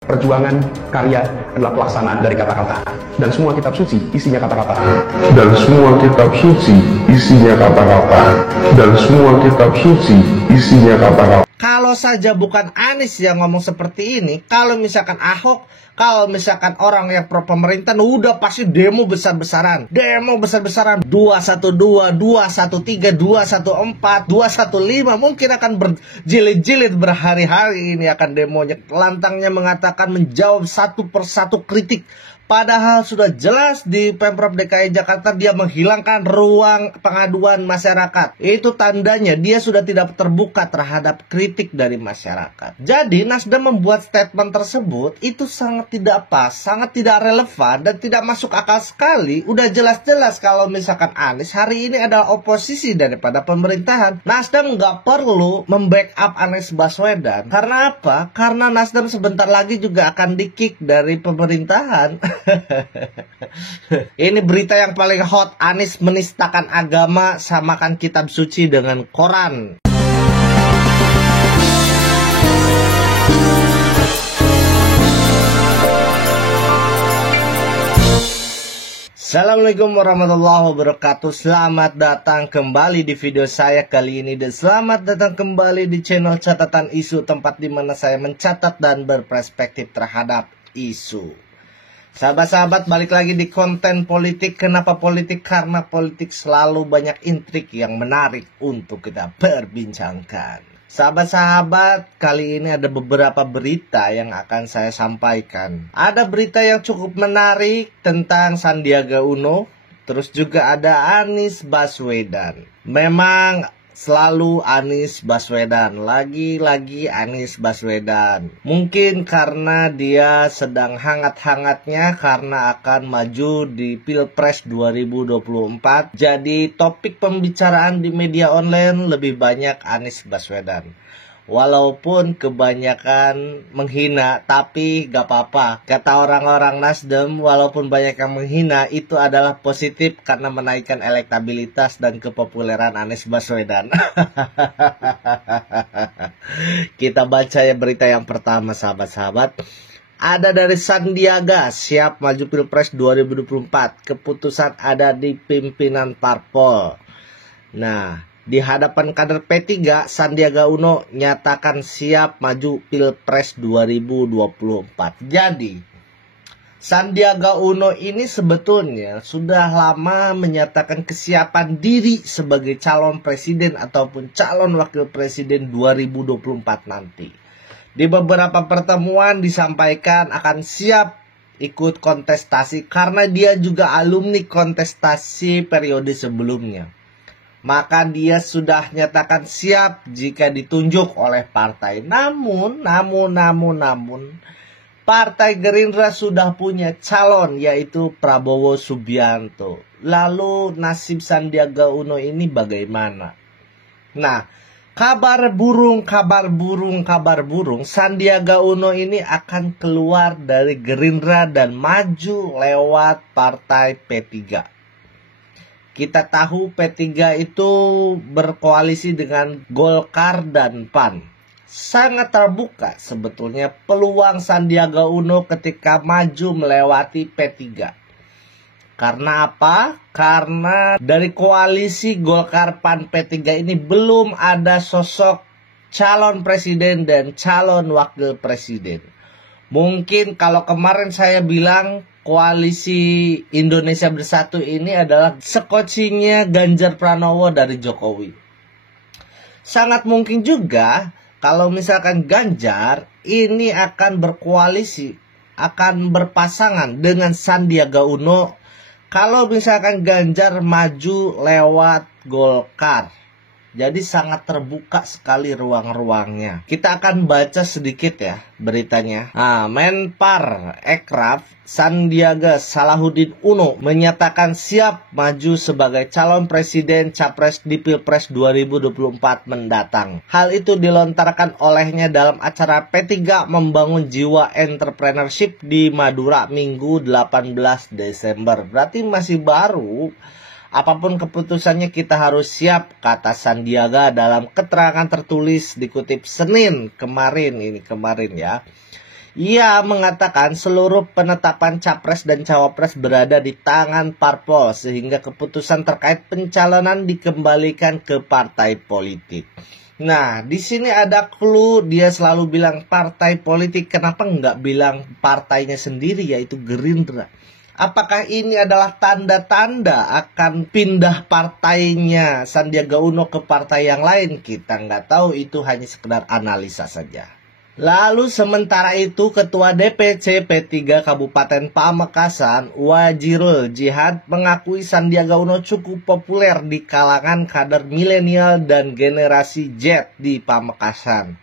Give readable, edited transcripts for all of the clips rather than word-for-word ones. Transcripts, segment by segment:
Perjuangan karya adalah pelaksanaan dari kata-kata. Dan semua kitab suci isinya kata-kata. Dan semua kitab suci isinya kata-kata. Dan semua kitab suci isinya kata-kata. Kalau saja bukan Anies yang ngomong seperti ini, kalau misalkan Ahok, kalau misalkan orang yang pro pemerintahan, udah pasti demo besar-besaran. Demo besar-besaran 212, 213, 214, 215. Mungkin akan berjilid-jilid berhari-hari ini akan demonya. Lantangnya mengatakan menjawab satu persatu kritik. Padahal sudah jelas di Pemprov DKI Jakarta dia menghilangkan ruang pengaduan masyarakat. Itu tandanya dia sudah tidak terbuka terhadap kritik dari masyarakat. Jadi Nasdem membuat statement tersebut itu sangat tidak pas, sangat tidak relevan dan tidak masuk akal sekali. Udah jelas-jelas kalau misalkan Anies hari ini adalah oposisi daripada pemerintahan. Nasdem nggak perlu membackup Anies Baswedan. Karena apa? Karena Nasdem sebentar lagi juga akan di-kick dari pemerintahan. Ini berita yang paling hot. Anies menistakan agama, samakan kitab suci dengan Quran. Assalamualaikum warahmatullahi wabarakatuh. Selamat datang kembali di video saya kali ini. Dan selamat datang kembali di channel Catatan Isu, tempat di mana saya mencatat dan berperspektif terhadap isu. Sahabat-sahabat, balik lagi di konten politik. Kenapa politik? Karena politik selalu banyak intrik yang menarik untuk kita perbincangkan. Sahabat-sahabat, kali ini ada beberapa berita yang akan saya sampaikan. Ada berita yang cukup menarik tentang Sandiaga Uno. Terus juga ada Anies Baswedan. Memang selalu Anies Baswedan, lagi-lagi Anies Baswedan. Mungkin karena dia sedang hangat-hangatnya karena akan maju di Pilpres 2024. Jadi topik pembicaraan di media online lebih banyak Anies Baswedan. Walaupun kebanyakan menghina, tapi gak apa-apa. Kata orang-orang Nasdem, walaupun banyak yang menghina, itu adalah positif karena menaikkan elektabilitas dan kepopuleran Anies Baswedan. Kita baca ya berita yang pertama, sahabat-sahabat. Ada dari Sandiaga, siap maju Pilpres 2024. Keputusan ada di pimpinan parpol. Nah, di hadapan kader P3, Sandiaga Uno nyatakan siap maju Pilpres 2024. Jadi, Sandiaga Uno ini sebetulnya sudah lama menyatakan kesiapan diri sebagai calon presiden ataupun calon wakil presiden 2024 nanti. Di beberapa pertemuan disampaikan akan siap ikut kontestasi karena dia juga alumni kontestasi periode sebelumnya. Maka dia sudah nyatakan siap jika ditunjuk oleh partai. Namun, Partai Gerindra sudah punya calon yaitu Prabowo Subianto. Lalu nasib Sandiaga Uno ini bagaimana? Nah, kabar burung, Sandiaga Uno ini akan keluar dari Gerindra dan maju lewat Partai P3. Kita tahu P3 itu berkoalisi dengan Golkar dan PAN. Sangat terbuka sebetulnya peluang Sandiaga Uno ketika maju melewati P3. Karena apa? Karena dari koalisi Golkar, PAN, P3 ini belum ada sosok calon presiden dan calon wakil presiden. Mungkin kalau kemarin saya bilang koalisi Indonesia Bersatu ini adalah sekocinya Ganjar Pranowo dari Jokowi. Sangat mungkin juga kalau misalkan Ganjar ini akan berkoalisi, akan berpasangan dengan Sandiaga Uno. Kalau misalkan Ganjar maju lewat Golkar. Jadi sangat terbuka sekali ruang-ruangnya. Kita akan baca sedikit ya beritanya. Menpar Ekraf Sandiaga Salahuddin Uno menyatakan siap maju sebagai calon presiden capres di Pilpres 2024 mendatang. Hal itu dilontarkan olehnya dalam acara P3 membangun jiwa entrepreneurship di Madura Minggu 18 Desember. Berarti masih baru. Apapun keputusannya kita harus siap, kata Sandiaga dalam keterangan tertulis dikutip Senin kemarin ya. Ia mengatakan seluruh penetapan capres dan cawapres berada di tangan parpol sehingga keputusan terkait pencalonan dikembalikan ke partai politik. Nah, di sini ada clue, dia selalu bilang partai politik, kenapa nggak bilang partainya sendiri yaitu Gerindra? Apakah ini adalah tanda-tanda akan pindah partainya Sandiaga Uno ke partai yang lain? Kita nggak tahu, itu hanya sekedar analisa saja. Lalu sementara itu Ketua DPC P3 Kabupaten Pamekasan, Wajirul Jihad, mengakui Sandiaga Uno cukup populer di kalangan kader milenial dan generasi Z di Pamekasan.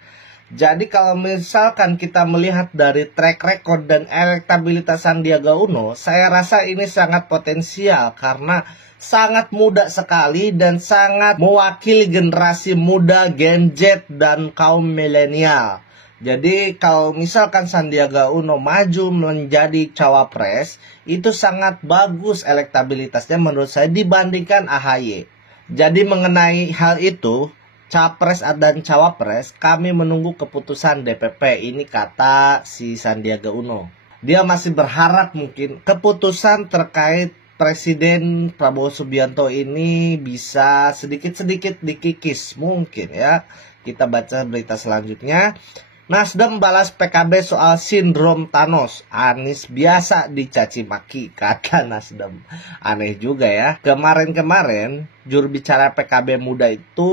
Jadi kalau misalkan kita melihat dari track record dan elektabilitas Sandiaga Uno, saya rasa ini sangat potensial karena sangat muda sekali dan sangat mewakili generasi muda Gen Z dan kaum milenial. Jadi kalau misalkan Sandiaga Uno maju menjadi cawapres, itu sangat bagus elektabilitasnya menurut saya dibandingkan AHY. Jadi mengenai hal itu, capres dan cawapres, kami menunggu keputusan DPP. Ini kata si Sandiaga Uno. Dia masih berharap mungkin keputusan terkait Presiden Prabowo Subianto ini bisa sedikit-sedikit dikikis mungkin ya. Kita baca berita selanjutnya. Nasdem balas PKB soal sindrom Thanos. Anies biasa dicaci maki, kata Nasdem. Aneh juga ya. Kemarin-kemarin juru bicara PKB muda itu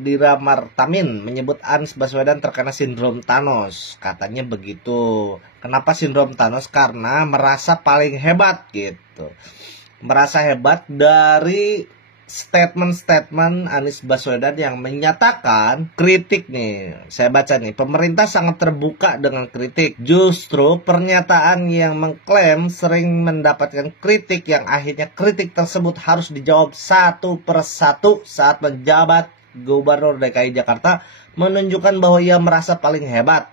Dira Martamin menyebut Anies Baswedan terkena sindrom Thanos. Katanya begitu. Kenapa sindrom Thanos? Karena merasa paling hebat gitu. Merasa hebat dari statement-statement Anies Baswedan yang menyatakan kritik nih. Saya baca nih, pemerintah sangat terbuka dengan kritik. Justru pernyataan yang mengklaim sering mendapatkan kritik yang akhirnya kritik tersebut harus dijawab satu persatu saat menjabat Gubernur DKI Jakarta menunjukkan bahwa ia merasa paling hebat.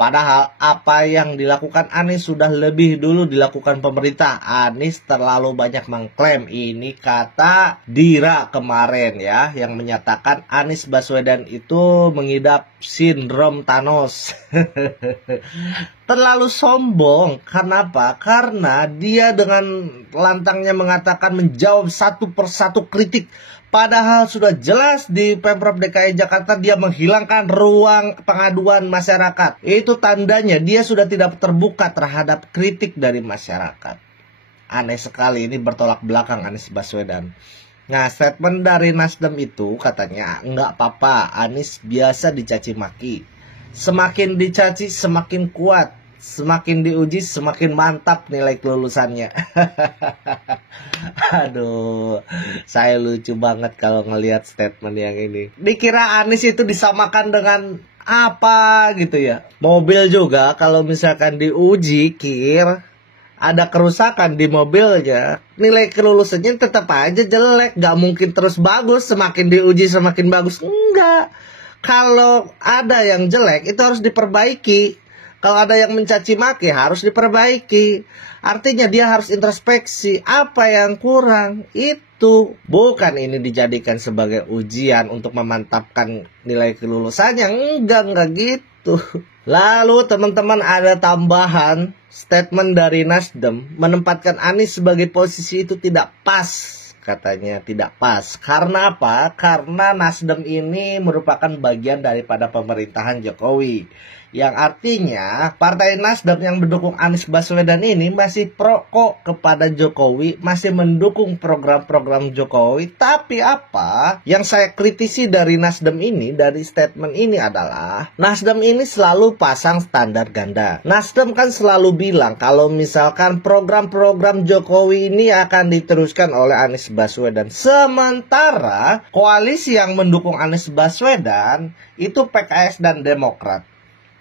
Padahal apa yang dilakukan Anies sudah lebih dulu dilakukan pemerintah. Anies terlalu banyak mengklaim. Ini kata Dira kemarin ya, yang menyatakan Anies Baswedan itu mengidap sindrom Thanos. Terlalu sombong. Kenapa? Karena dia dengan lantangnya mengatakan menjawab satu persatu kritik. Padahal sudah jelas di Pemprov DKI Jakarta dia menghilangkan ruang pengaduan masyarakat. Itu tandanya dia sudah tidak terbuka terhadap kritik dari masyarakat. Aneh sekali, ini bertolak belakang Anies Baswedan. Nah, statement dari Nasdem itu katanya enggak apa-apa, Anies biasa dicaci maki. Semakin dicaci semakin kuat. Semakin diuji semakin mantap nilai kelulusannya. Aduh, saya lucu banget kalau ngelihat statement yang ini. Dikira Anies itu disamakan dengan apa gitu ya. Mobil juga kalau misalkan diuji kir ada kerusakan di mobilnya, nilai kelulusannya tetap aja jelek. Gak mungkin terus bagus, semakin diuji semakin bagus. Enggak. Kalau ada yang jelek itu harus diperbaiki. Kalau ada yang mencaci maki harus diperbaiki. Artinya dia harus introspeksi apa yang kurang. Itu bukan ini dijadikan sebagai ujian untuk memantapkan nilai kelulusannya. Enggak gitu. Lalu teman-teman ada tambahan statement dari Nasdem menempatkan Anies sebagai posisi itu tidak pas. Katanya tidak pas. Karena apa? Karena Nasdem ini merupakan bagian daripada pemerintahan Jokowi. Yang artinya Partai Nasdem yang mendukung Anies Baswedan ini masih pro kok kepada Jokowi, masih mendukung program-program Jokowi. Tapi apa yang saya kritisi dari Nasdem ini, dari statement ini adalah Nasdem ini selalu pasang standar ganda. Nasdem kan selalu bilang kalau misalkan program-program Jokowi ini akan diteruskan oleh Anies Baswedan. Sementara koalisi yang mendukung Anies Baswedan itu PKS dan Demokrat.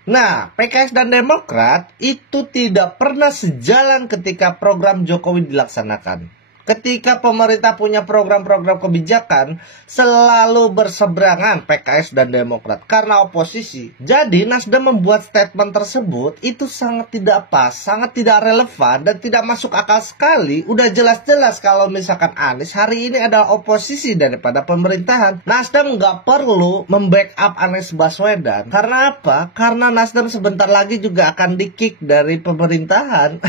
Nah, PKS dan Demokrat itu tidak pernah sejalan ketika program Jokowi dilaksanakan. Ketika pemerintah punya program-program kebijakan, selalu berseberangan PKS dan Demokrat karena oposisi. Jadi Nasdem membuat statement tersebut itu sangat tidak pas, sangat tidak relevan, dan tidak masuk akal sekali. Udah jelas-jelas kalau misalkan Anies hari ini adalah oposisi daripada pemerintahan. Nasdem nggak perlu membackup Anies Baswedan. Karena apa? Karena Nasdem sebentar lagi juga akan di-kick dari pemerintahan.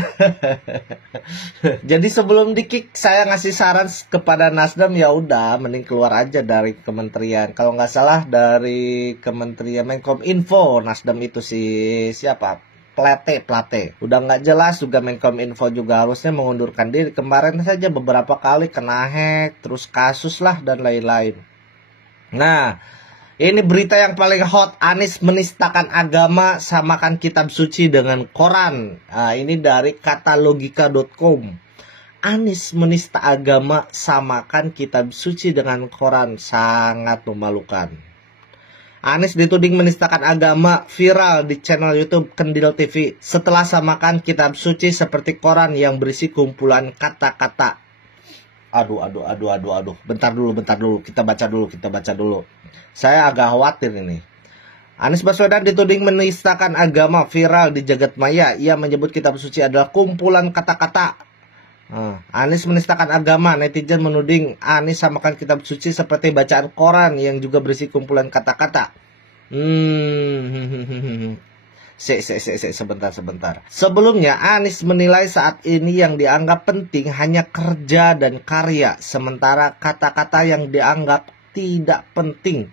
Jadi sebelum di-kick, saya ngasih saran kepada Nasdem, ya udah mending keluar aja dari kementerian. Kalau nggak salah dari Kementerian Menkominfo Nasdem itu siapa? Plate. Udah nggak jelas juga. Menkominfo juga harusnya mengundurkan diri. Kemarin saja beberapa kali kena hack, terus kasus lah dan lain-lain. Nah, ini berita yang paling hot. Anies menistakan agama, samakan kitab suci dengan Quran. Nah, ini dari katalogika.com. Anies menista agama, samakan kitab suci dengan Quran. Sangat memalukan. Anies dituding menistakan agama, viral di channel YouTube Kendil TV setelah samakan kitab suci seperti Quran yang berisi kumpulan kata-kata. Aduh. Bentar dulu. Kita baca dulu. Saya agak khawatir ini. Anies Baswedan dituding menistakan agama, viral di jagat maya. Ia menyebut kitab suci adalah kumpulan kata-kata. Anies menistakan agama. Netizen menuding Anies samakan kitab suci seperti bacaan Quran yang juga berisi kumpulan kata-kata. Sebentar. Sebelumnya Anies menilai saat ini yang dianggap penting hanya kerja dan karya, sementara kata-kata yang dianggap tidak penting.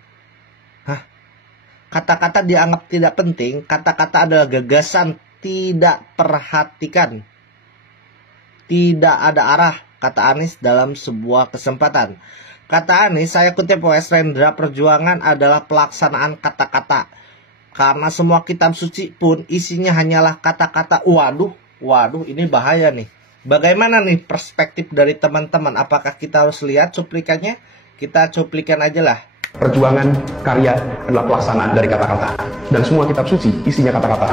Kata-kata dianggap tidak penting. Kata-kata adalah gagasan, tidak perhatikan. Tidak ada arah, kata Anies dalam sebuah kesempatan. Kata Anies, saya kutip, PS Rendra perjuangan adalah pelaksanaan kata-kata. Karena semua kitab suci pun isinya hanyalah kata-kata. Waduh, ini bahaya nih. Bagaimana nih perspektif dari teman-teman? Apakah kita harus lihat cuplikannya? Kita cuplikan aja lah. Perjuangan karya adalah pelaksanaan dari kata-kata. Dan semua kitab suci isinya kata-kata.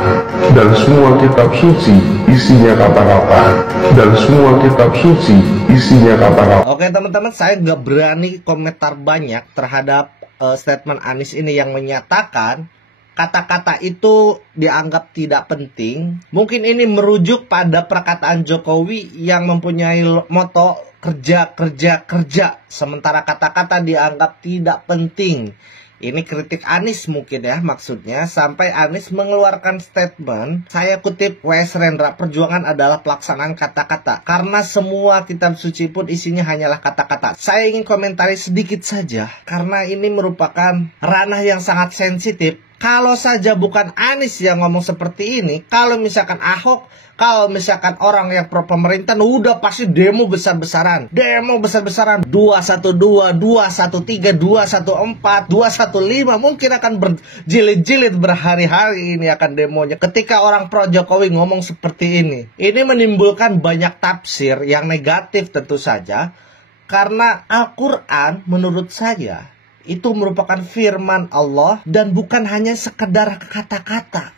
Dan semua kitab suci isinya kata-kata. Dan semua kitab suci isinya kata-kata. Oke teman-teman, saya nggak berani komentar banyak terhadap statement Anies ini yang menyatakan kata-kata itu dianggap tidak penting. Mungkin ini merujuk pada perkataan Jokowi yang mempunyai moto kerja, sementara kata-kata dianggap tidak penting. Ini kritik Anies mungkin ya maksudnya, sampai Anies mengeluarkan statement, saya kutip, PS Rendra perjuangan adalah pelaksanaan kata-kata. Karena semua kitab suci pun isinya hanyalah kata-kata. Saya ingin komentari sedikit saja, karena ini merupakan ranah yang sangat sensitif. Kalau saja bukan Anies yang ngomong seperti ini, kalau misalkan Ahok, kalau misalkan orang yang pro pemerintah, udah pasti demo besar-besaran. 212, 213, 214, 215, mungkin akan berjilid-jilid berhari-hari ini akan demonya. Ketika orang pro Jokowi ngomong seperti ini menimbulkan banyak tafsir yang negatif tentu saja. Karena Al-Quran menurut saya itu merupakan firman Allah dan bukan hanya sekedar kata-kata.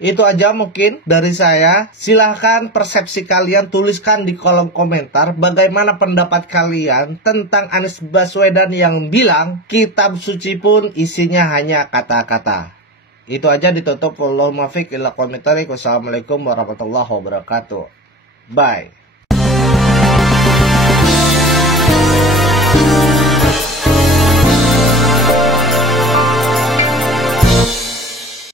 Itu aja mungkin dari saya. Silahkan persepsi kalian tuliskan di kolom komentar. Bagaimana pendapat kalian tentang Anies Baswedan yang bilang kitab suci pun isinya hanya kata-kata. Itu aja, ditutup. Wallahul muwaffiq ila aqwamit thoriq. Wassalamualaikum warahmatullahi wabarakatuh. Bye.